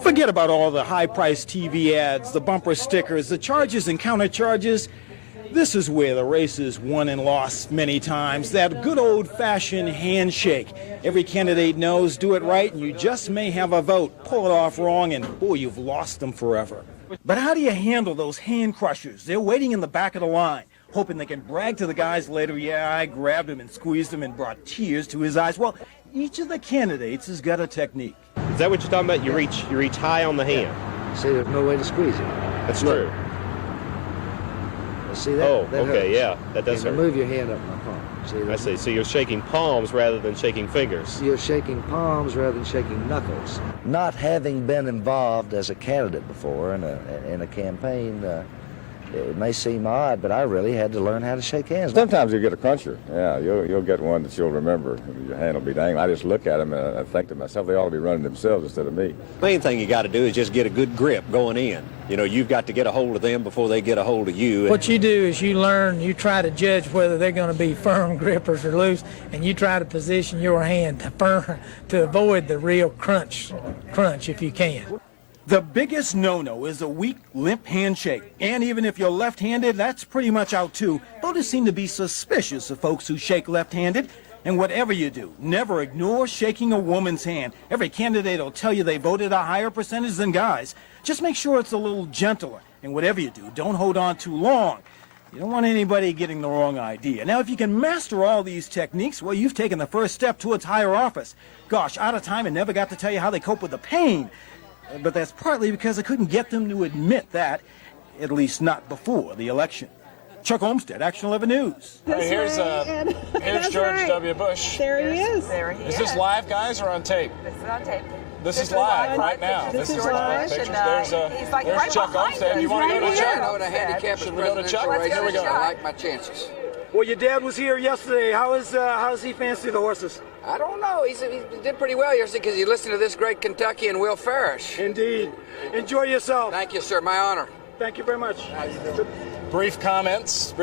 Forget about all the high-priced TV ads, the bumper stickers, the charges and counter-charges. This is where the race is won and lost many times, that good old-fashioned handshake. Every candidate knows, do it right and you just may have a vote. Pull it off wrong and, boy, you've lost them forever. But how do you handle those hand crushers? They're waiting in the back of the line, hoping they can brag to the guys later, yeah, I grabbed him and squeezed him and brought tears to his eyes. Well, each of the candidates has got a technique. Is that what you're talking about? You reach high on the hand. See, there's no way to squeeze it. That's true. See that? Oh, that okay, hurts. yeah, that does hurt. Move your hand up my palm. See, I see. So you're shaking palms rather than shaking fingers. You're shaking palms rather than shaking knuckles. Not having been involved as a candidate before in a campaign, it may seem odd, but I really had to learn how to shake hands. Sometimes you get a cruncher. Yeah, you'll get one that you'll remember. Your hand will be dangling. I just look at them and I think to myself, they ought to be running themselves instead of me. Main thing you got to do is just get a good grip going in. You know, you've got to get a hold of them before they get a hold of you. What you do is you learn, you try to judge whether they're going to be firm grippers or loose, and you try to position your hand to avoid the real crunch if you can. The biggest no-no is a weak, limp handshake. And even if you're left-handed, that's pretty much out too. Voters seem to be suspicious of folks who shake left-handed. And whatever you do, never ignore shaking a woman's hand. Every candidate will tell you they voted a higher percentage than guys. Just make sure it's a little gentler. And whatever you do, don't hold on too long. You don't want anybody getting the wrong idea. Now, if you can master all these techniques, well, you've taken the first step towards higher office. Gosh, out of time and never got to tell you how they cope with the pain. But that's partly because I couldn't get them to admit that, at least not before the election. Chuck Olmstead, Action 11 News. Here's George W. Bush. There he is. Is this live, guys, or on tape? This is on tape. This is live right now. This is live live. pictures. He's like There's right Chuck behind Olmstead. us. You want to go to He's Chuck? right here. The handicap Should we go to Chuck? Let's Here we go. I like my chances. Well, your dad was here yesterday. How does he fancy the horses? I don't know. He did pretty well yesterday because he listened to this great Kentucky and Will Farish. Indeed. Enjoy yourself. Thank you, sir. My honor. Thank you very much. Brief comments.